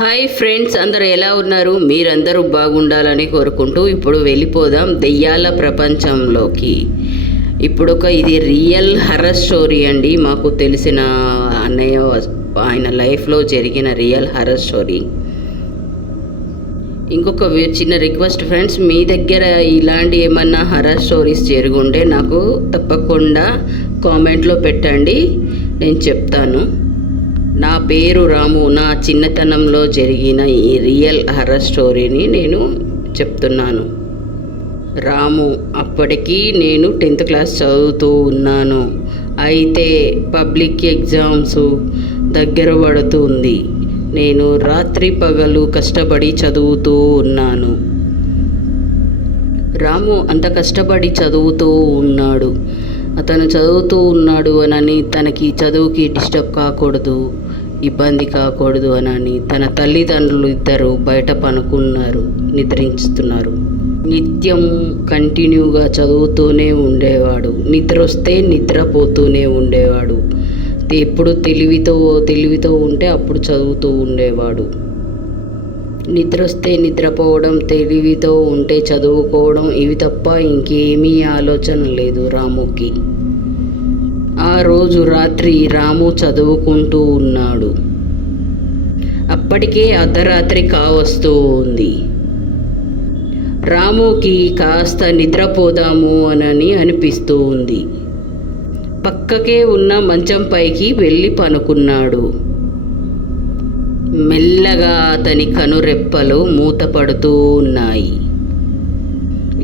Hi friends అందరూ ఎలా ఉన్నారు? మీరందరూ బాగుండాలని కోరుకుంటూ ఇప్పుడు వెళ్ళిపోదాం దెయ్యాల ప్రపంచంలోకి. ఇప్పుడు ఒక ఇది రియల్ హర్రర్ స్టోరీ అండి. మాకు తెలిసిన అన్నయ్య ఆయన లైఫ్లో జరిగిన రియల్ హర్రర్ స్టోరీ. ఇంకొక చిన్న రిక్వెస్ట్ ఫ్రెండ్స్ మీ దగ్గర ఇలాంటి ఏమన్నా హర్రర్ స్టోరీస్ జరుగుంటే నాకు తప్పకుండా కామెంట్లో పెట్టండి. నేను చెప్తాను. నా పేరు రాము. నా చిన్నతనంలో జరిగిన ఈ రియల్ హర్రర్ స్టోరీని నేను చెప్తున్నాను. రాము అప్పటికి నేను టెన్త్ క్లాస్ చదువుతూ ఉన్నాను. అయితే పబ్లిక్ ఎగ్జామ్స్ దగ్గర పడుతుంది. నేను రాత్రి పగలు కష్టపడి చదువుతూ ఉన్నాను. రాము అంత కష్టపడి చదువుతూ ఉన్నాడు. అతను చదువుతూ ఉన్నాడు అనని తనకి చదువుకి డిస్టర్బ్ కాకూడదు ఇబ్బంది కాకూడదు అనని తన తల్లిదండ్రులు ఇద్దరు బయట పనుకున్నారు నిద్రించుతున్నారు. నిత్యం కంటిన్యూగా చదువుతూనే ఉండేవాడు నిద్ర వస్తే నిద్రపోతూనే ఉండేవాడు. ఎప్పుడు తెలివితో తెలివితో ఉంటే అప్పుడు చదువుతూ ఉండేవాడు. నిద్ర వస్తే నిద్రపోవడం తెలివితో ఉంటే చదువుకోవడం ఇవి తప్ప ఇంకేమీ ఆలోచన లేదు రాముకి. ఆ రోజు రాత్రి రాము చదువుకుంటూ ఉన్నాడు. అప్పటికే అర్ధరాత్రి కావస్తూ ఉంది. రాముకి కాస్త నిద్రపోదాము అనని అనిపిస్తూ ఉంది. పక్కకే ఉన్న మంచం పైకి వెళ్ళి పనుకున్నాడు. మెల్లగా అతని కనురెప్పలు మూతపడుతూ ఉన్నాయి.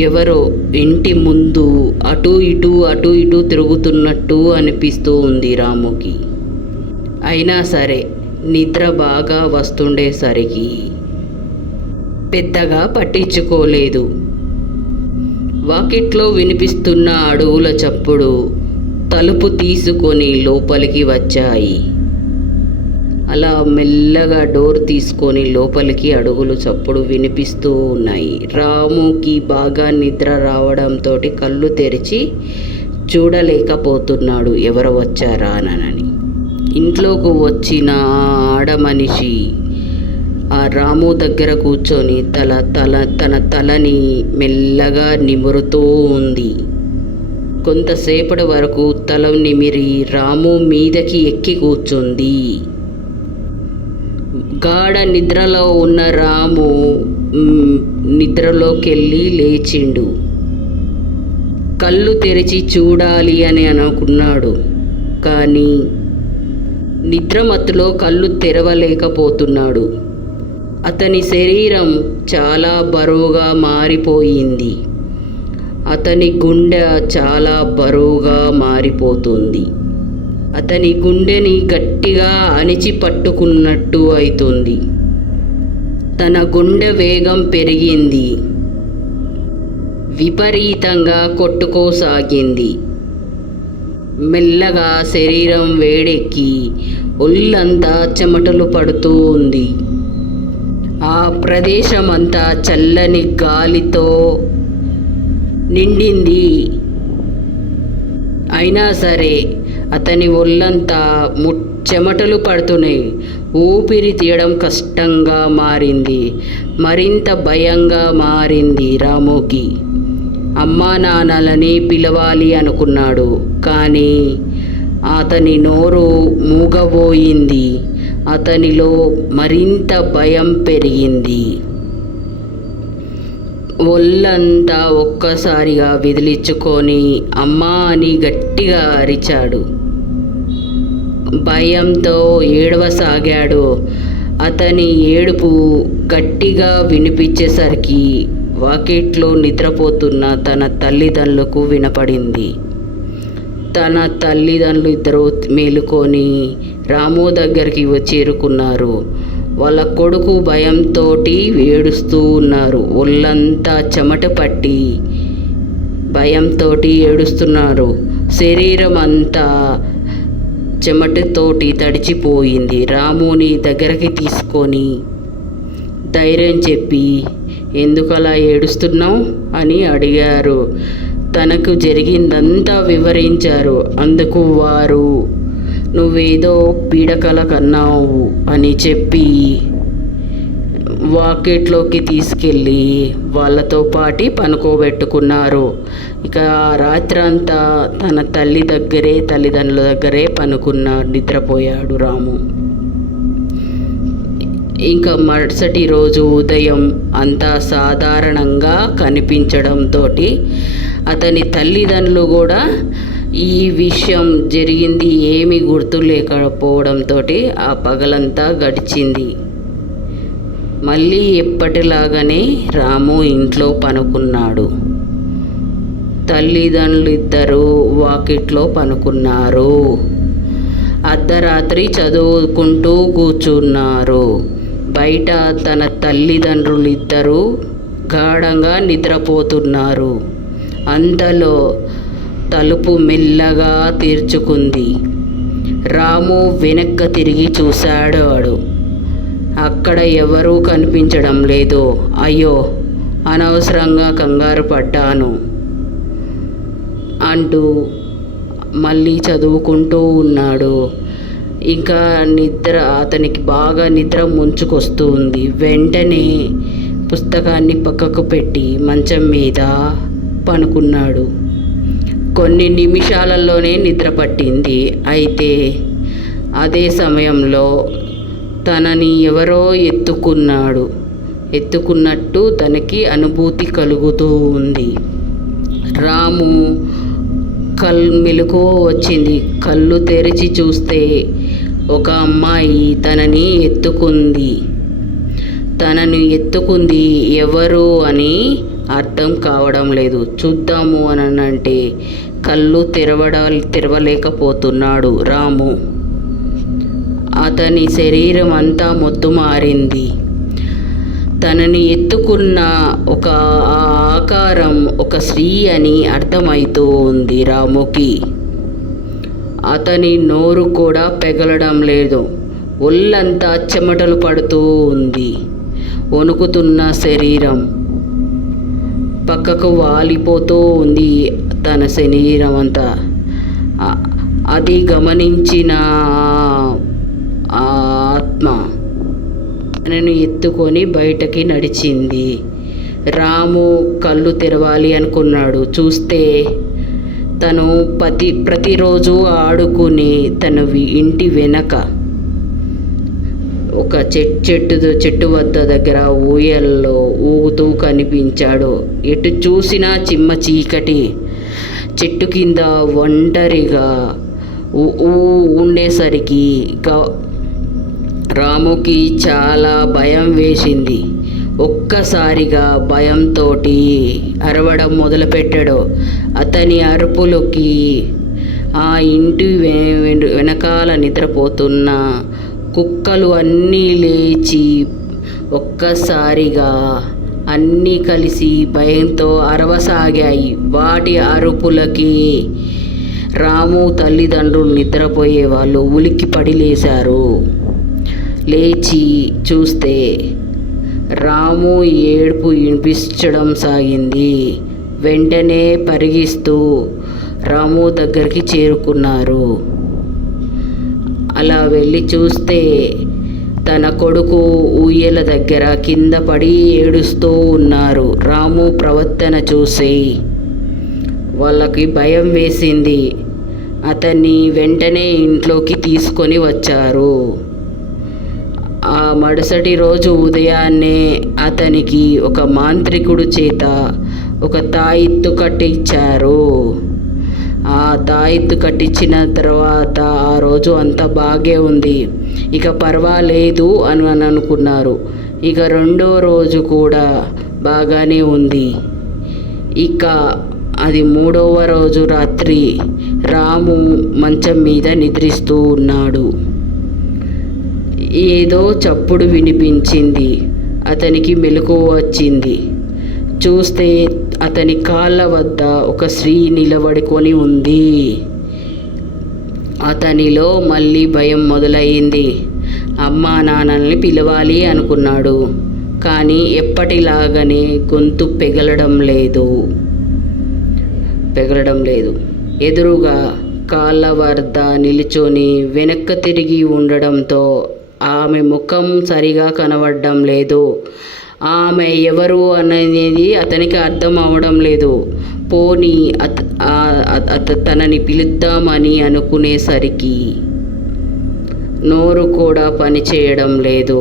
ఎవరో ఇంటి ముందు అటు ఇటు అటు ఇటు తిరుగుతున్నట్టు అనిపిస్తూ ఉంది రాముకి. అయినా సరే నిద్ర బాగా వస్తుండేసరికి పెద్దగా పట్టించుకోలేదు. వాకిట్లో వినిపిస్తున్న అడుగుల చప్పుడు తలుపు తీసుకొని లోపలికి వచ్చాయి. అలా మెల్లగా డోర్ తీసుకొని లోపలికి అడుగులు చప్పుడు వినిపిస్తూ ఉన్నాయి. రాముకి బాగా నిద్ర రావడంతో కళ్ళు తెరిచి చూడలేకపోతున్నాడు ఎవరు వచ్చారా అనని ఇంట్లోకి వచ్చిన ఆడమనిషి ఆ రాము దగ్గర కూర్చొని తల తల తన తలని మెల్లగా నిమురుతూ ఉంది. కొంతసేపటి వరకు తల నిమిరి రాము మీదకి ఎక్కి కూర్చుంది. గాఢ నిద్రలో ఉన్న రాము నిద్రలోకెళ్ళి లేచిండు. కళ్ళు తెరిచి చూడాలి అని అనుకున్నాడు. కానీ నిద్రమత్తులో కళ్ళు తెరవలేకపోతున్నాడు. అతని శరీరం చాలా బరువుగా మారిపోయింది. అతని గుండె చాలా బరువుగా మారిపోతుంది. అతని గుండెని గట్టిగా అణిచి పట్టుకున్నట్టు అవుతుంది తన గుండె వేగం పెరిగింది. విపరీతంగా కొట్టుకోసాగింది. మెల్లగా శరీరం వేడెక్కి ఒళ్ళంతా చెమటలు పడుతూ ఉంది. ఆ ప్రదేశం అంతా చల్లని గాలితో నిండింది. అయినా సరే అతని ఒళ్ళంతా ము చెమటలు పడుతున్నాయి. ఊపిరి తీయడం కష్టంగా మారింది. మరింత భయంగా మారింది రాముకి. అమ్మా నాన్నలని పిలవాలి అనుకున్నాడు. కానీ అతని నోరు మూగబోయింది. అతనిలో మరింత భయం పెరిగింది. ఒళ్ళంతా ఒక్కసారిగా విదిలించుకొని అమ్మా అని గట్టిగా అరిచాడు. భయంతో ఏడవసాగాడు. అతని ఏడుపు గట్టిగా వినిపించేసరికి వాకిట్లో నిద్రపోతున్న తన తల్లిదండ్రులకు వినపడింది. తన తల్లిదండ్రులు ఇద్దరు మేలుకొని రాము దగ్గరికి చేరుకున్నారు. వాళ్ళ కొడుకు భయంతో ఏడుస్తూ ఉన్నారు. ఒళ్ళంతా చెమట పట్టి భయంతో ఏడుస్తున్నారు. శరీరం అంతా చెమటతోటి తడిచిపోయింది. రాముని దగ్గరికి తీసుకొని ధైర్యం చెప్పి ఎందుకలా ఏడుస్తున్నావు? అని అడిగారు. తనకు జరిగిందంతా వివరించారు. అందుకు వారు నువ్వేదో పీడకల కన్నావు అని చెప్పి వాకిట్లోకి తీసుకెళ్ళి వాళ్ళతో పాటి పనుకోబెట్టుకున్నారు. ఇక ఆ రాత్రంతా తన తల్లి దగ్గరే తల్లిదండ్రుల దగ్గరే పనుకున్నాడు నిద్రపోయాడు రాము. ఇంకా మరుసటి రోజు ఉదయం అంతా సాధారణంగా కనిపించడంతో అతని తల్లిదండ్రులు కూడా ఈ విషయం జరిగింది ఏమీ గుర్తు లేకపోవడంతో ఆ పగలంతా గడిచింది. మళ్ళీ ఎప్పటిలాగానే రాము ఇంట్లో పనుకున్నాడు. తల్లిదండ్రులు ఇద్దరు వాకిట్లో పనుకున్నారు. అర్ధరాత్రి చదువుకుంటూ కూర్చున్నారు. బయట తన తల్లిదండ్రులు ఇద్దరు గాఢంగా నిద్రపోతున్నారు. అంతలో తలుపు మెల్లగా తీర్చుకుంది. రాము వెనక్క తిరిగి చూశాడు వాడు అక్కడ ఎవరూ కనిపించడం లేదు. అయ్యో అనవసరంగా కంగారు పడ్డాను. అంటూ మళ్ళీ చదువుకుంటూ ఉన్నాడు. ఇంకా నిద్ర అతనికి బాగా నిద్ర ముంచుకొస్తూ ఉంది వెంటనే పుస్తకాన్ని పక్కకు పెట్టి మంచం మీద పనుకున్నాడు. కొన్ని నిమిషాలలోనే నిద్ర పట్టింది. అయితే అదే సమయంలో తనని ఎవరో ఎత్తుకున్నాడు. ఎత్తుకున్నట్టు తనకి అనుభూతి కలుగుతూ ఉంది. రాము కల్ మెలకు వచ్చింది. కళ్ళు తెరిచి చూస్తే ఒక అమ్మాయి తనని ఎత్తుకుంది. తనను ఎత్తుకుంది ఎవరు అని అర్థం కావడం లేదు. చూద్దాము అని అంటే కళ్ళు తెరవడ తెరవలేకపోతున్నాడు రాము. అతని శరీరం అంతా మొత్తు మారింది తనని ఎత్తుకున్న ఒక ఆకారం ఒక స్త్రీ అని అర్థమవుతూ ఉంది రాముకి. అతని నోరు కూడా పెగలడం లేదు. ఒళ్ళంతా చెమటలు పడుతూ ఉంది వణుకుతున్న శరీరం. పక్కకు వాలిపోతూ ఉంది తన శరీరం అంతా అది గమనించిన తనను ఎత్తుకొని బయటకి నడిచింది. రాము కళ్ళు తెరవాలి అనుకున్నాడు. చూస్తే తను ప్రతి ప్రతిరోజు ఆడుకుని తన ఇంటి వెనక ఒక చెట్ చెట్టు చెట్టు వద్ద దగ్గర ఊయల్లో ఊగుతూ కనిపించాడు. ఎటు చూసినా చిమ్మ చీకటి. చెట్టు కింద ఒంటరిగా ఉండేసరికి రాముకి చాలా భయం వేసింది. ఒక్కసారిగా భయంతో అరవడం మొదలుపెట్టాడు. అతని అరుపులకి ఆ ఇంటి వెనకాల నిద్రపోతున్న కుక్కలు అన్నీ లేచి ఒక్కసారిగా అన్నీ కలిసి భయంతో అరవసాగాయి. వాటి అరుపులకి రాము తల్లిదండ్రులు నిద్రపోయే వాళ్ళు ఉలిక్కి పడి లేశారు. లేచి చూస్తే రాము ఏడుపు వినిపించడం సాగింది. వెంటనే పరిగిస్తూ రాము దగ్గరికి చేరుకున్నారు. అలా వెళ్ళి చూస్తే తన కొడుకు ఊయల దగ్గర కింద పడి ఏడుస్తూ ఉన్నారు. రాము ప్రవర్తన చూసి వాళ్ళకి భయం వేసింది. అతన్ని వెంటనే ఇంట్లోకి తీసుకొని వచ్చారు. మరుసటి రోజు ఉదయాన్నే అతనికి ఒక మాంత్రికుడు చేత ఒక తాయిత్తు కట్టించారు ఆ తాయిత్తు కట్టించిన తర్వాత ఆ రోజు అంత బాగే ఉంది. ఇక పర్వాలేదు అని అని అనుకున్నారు. ఇక రెండో రోజు కూడా బాగానే ఉంది. ఇక అది మూడవ రోజు రాత్రి రాము మంచం మీద నిద్రిస్తూ ఉన్నాడు. ఏదో చప్పుడు వినిపించింది. అతనికి మెలకు వచ్చింది. చూస్తే అతని కాళ్ళ వద్ద ఒక స్త్రీ నిలబడుకొని ఉంది. అతనిలో మళ్ళీ భయం మొదలయ్యింది అమ్మా నాన్నల్ని పిలవాలి అనుకున్నాడు. కానీ ఎప్పటిలాగానే గొంతు పెగలడం లేదు. పెగలడం లేదు. ఎదురుగా కాళ్ళ వద్ద నిలుచొని వెనక్కి తిరిగి ఉండడంతో ఆమె ముఖం సరిగా కనబడడం లేదు. ఆమె ఎవరు అనేది అతనికి అర్థం అవడం లేదు. పోనీ అత తనని పిలుద్దామని అనుకునేసరికి నోరు కూడా పనిచేయడం లేదు.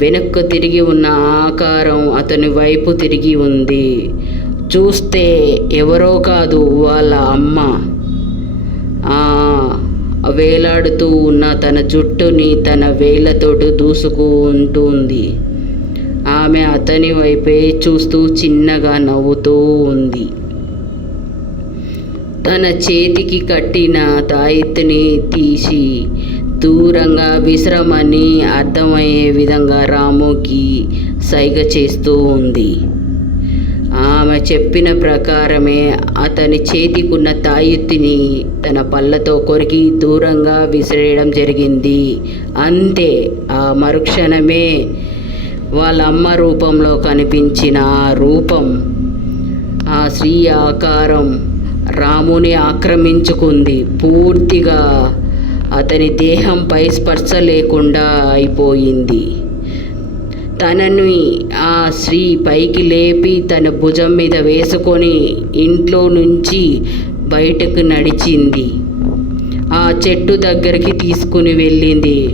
వెనక్కు తిరిగి ఉన్న ఆకారం అతని వైపు తిరిగి ఉంది. చూస్తే ఎవరో కాదు వాళ్ళ అమ్మ. వేలాడుతూ ఉన్న తన జుట్టుని తన వేళ్ళతోటి దూసుకుంటుంది. ఆమె అతని వైపే చూస్తూ చిన్నగా నవ్వుతూ ఉంది. తన చేతికి కట్టిన తాయెత్తుని తీసి దూరంగా విశ్రమని అర్థమయ్యే విధంగా రాముకి సైగ చేస్తూ ఉంది. ఆమె చెప్పిన ప్రకారమే అతని చేతికున్న తాయెత్తిని తన పళ్ళతో కొరికి దూరంగా విసిరేయడం జరిగింది. అంతే ఆ మరుక్షణమే వాళ్ళ అమ్మ రూపంలో కనిపించిన ఆ రూపం ఆ స్త్రీ ఆకారం రాముని ఆక్రమించుకుంది. పూర్తిగా అతని దేహంపై స్పర్శ లేకుండా అయిపోయింది. తనని ఆ స్త్రీ పైకి లేపి తన భుజం మీద వేసుకొని ఇంట్లో నుంచి బయటకు నడిచింది. ఆ చెట్టు దగ్గరికి తీసుకుని వెళ్ళింది.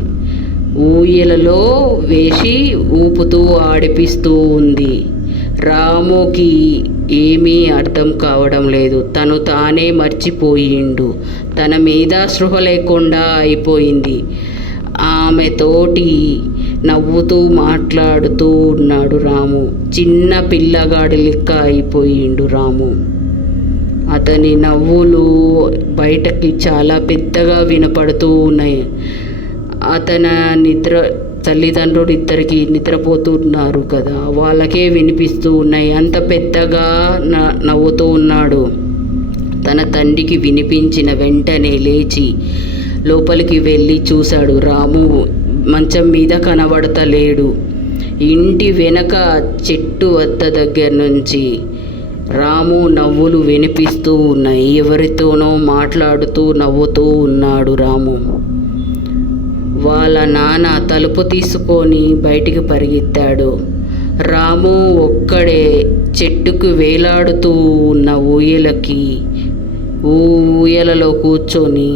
ఊయలలో వేసి ఊపుతూ ఆడిపిస్తూ ఉంది. రాముకి ఏమీ అర్థం కావడం లేదు. తను తానే మర్చిపోయిండు. తన మీద స్పృహ లేకుండా అయిపోయింది. ఆమె తోటి నవ్వుతూ మాట్లాడుతూ ఉన్నాడు రాము. చిన్న పిల్లగాడి లెక్క అయిపోయిండు రాము. అతని నవ్వులు బయటకి చాలా పెద్దగా వినపడుతూ ఉన్నాయి. అతన నిద్ర తల్లిదండ్రులు ఇద్దరికి నిద్రపోతున్నారు కదా వాళ్ళకే వినిపిస్తూ ఉన్నాయి. అంత పెద్దగా న- నవ్వుతూ ఉన్నాడు. తన తండ్రికి వినిపించిన వెంటనే లేచి లోపలికి వెళ్ళి చూశాడు రాము. మంచం మీద కనబడతలేడు. ఇంటి వెనక చెట్టు వద్ద దగ్గర నుంచి రాము నవ్వులు వినిపిస్తూ ఉన్నాయి ఎవరితోనో మాట్లాడుతూ నవ్వుతూ ఉన్నాడు రాము. వాళ్ళ నాన్న తలుపు తీసుకొని బయటికి పరిగెత్తాడు. రాము ఒక్కడే చెట్టుకు వేలాడుతూ ఉన్న ఊయలకి ఊయలలో కూర్చొని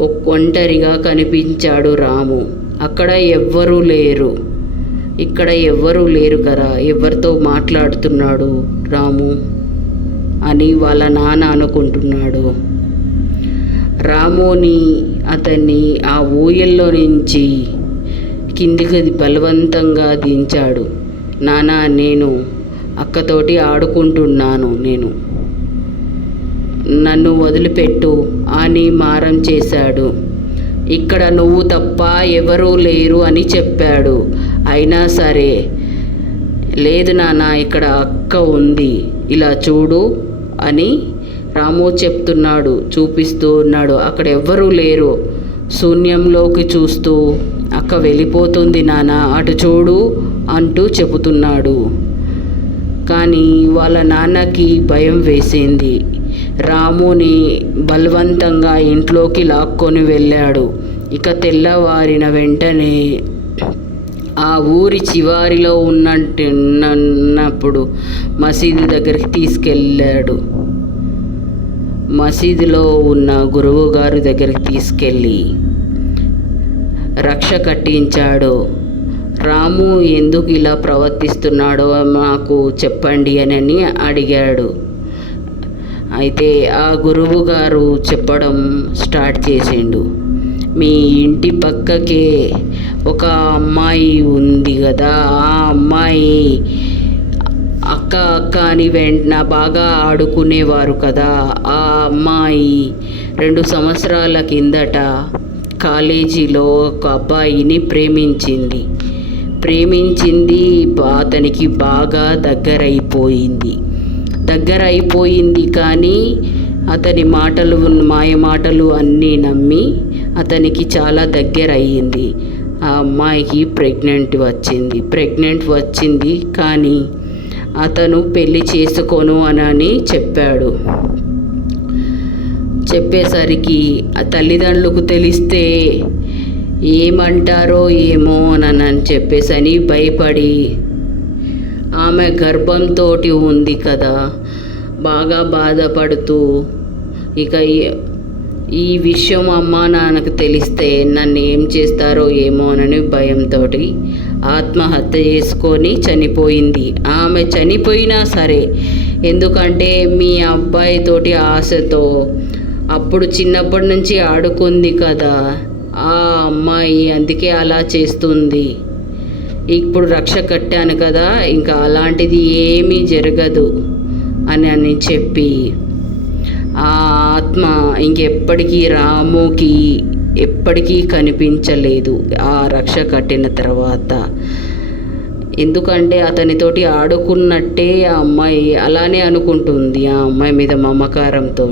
ఒంటరిగా కనిపించాడు రాము. అక్కడ ఎవ్వరూ లేరు. ఇక్కడ ఎవ్వరూ లేరు కదా ఎవరితో మాట్లాడుతున్నాడు రాము అని వాళ్ళ నాన్న అనుకుంటున్నాడు. రాముని అతన్ని ఆ ఊయల్లో నుంచి కిందికి బలవంతంగా దించాడు. నాన్న నేను అక్కతోటి ఆడుకుంటున్నాను నేను. నన్ను వదిలిపెట్టు. అని మారం చేశాడు. ఇక్కడ నువ్వు తప్ప ఎవరూ లేరు అని చెప్పాడు. అయినా సరే లేదు నాన్న ఇక్కడ అక్క ఉంది. ఇలా చూడు అని రాము చెప్తున్నాడు చూపిస్తూ ఉన్నాడు. అక్కడ ఎవ్వరూ లేరు. శూన్యంలోకి చూస్తూ అక్క వెళ్ళిపోతుంది నాన్న అటు చూడు అంటూ చెబుతున్నాడు. కానీ వాళ్ళ నాన్నకి భయం వేసింది. రాముని బలవంతంగా ఇంట్లోకి లాక్కొని వెళ్ళాడు. ఇక తెల్లవారిన వెంటనే ఆ ఊరి చివారిలో ఉన్నప్పుడు మసీదు దగ్గరికి తీసుకెళ్ళాడు. మసీదులో ఉన్న గురువు గారి దగ్గరికి తీసుకెళ్ళి రక్ష కట్టించాడు. రాము ఎందుకు ఇలా ప్రవర్తిస్తున్నాడో మాకు చెప్పండి అని అడిగాడు. అయితే ఆ గురువు గారు చెప్పడం స్టార్ట్ చేసిండు. మీ ఇంటి పక్కకే ఒక అమ్మాయి ఉంది కదా ఆ అమ్మాయి అక్క అక్క అని వెంట బాగా ఆడుకునేవారు కదా ఆ అమ్మాయి రెండు సంవత్సరాల కిందట కాలేజీలో ఒక అబ్బాయిని ప్రేమించింది. ప్రేమించింది అతనికి బాగా దగ్గరైపోయింది. దగ్గర అయిపోయింది కానీ అతని మాటలు మాయ మాటలు అన్నీ నమ్మి అతనికి చాలా దగ్గర అయ్యింది ఆ అమ్మాయికి ప్రెగ్నెంట్ వచ్చింది. ప్రెగ్నెంట్ వచ్చింది కానీ అతను పెళ్ళి చేసుకోను అని చెప్పాడు. చెప్పేసరికి ఆ తల్లిదండ్రులకు తెలిస్తే ఏమంటారో ఏమో అని చెప్పేసి అని భయపడి ఆమె గర్భంతో ఉంది కదా. బాగా బాధపడుతూ ఇక ఈ- ఈ విషయం అమ్మ నాన్నకు తెలిస్తే నన్ను ఏం చేస్తారో ఏమో అని భయంతో ఆత్మహత్య చేసుకొని చనిపోయింది. ఆమె చనిపోయినా సరే ఎందుకంటే మీ అబ్బాయితోటి ఆశతో అప్పుడు చిన్నప్పటి నుంచి ఆడుకుంది కదా. ఆ అమ్మాయి అందుకే అలా చేస్తుంది. ఇప్పుడు రక్ష కట్టాను కదా ఇంకా అలాంటిది ఏమీ జరగదు అని అని చెప్పి ఆ ఆత్మ ఇంకెప్పటికీ రాముకి ఎప్పటికీ కనిపించలేదు ఆ రక్ష కట్టిన తర్వాత. ఎందుకంటే అతనితోటి ఆడుకున్నట్టే ఆ అమ్మాయి అలానే అనుకుంటుంది ఆ అమ్మాయి మీద మమకారంతో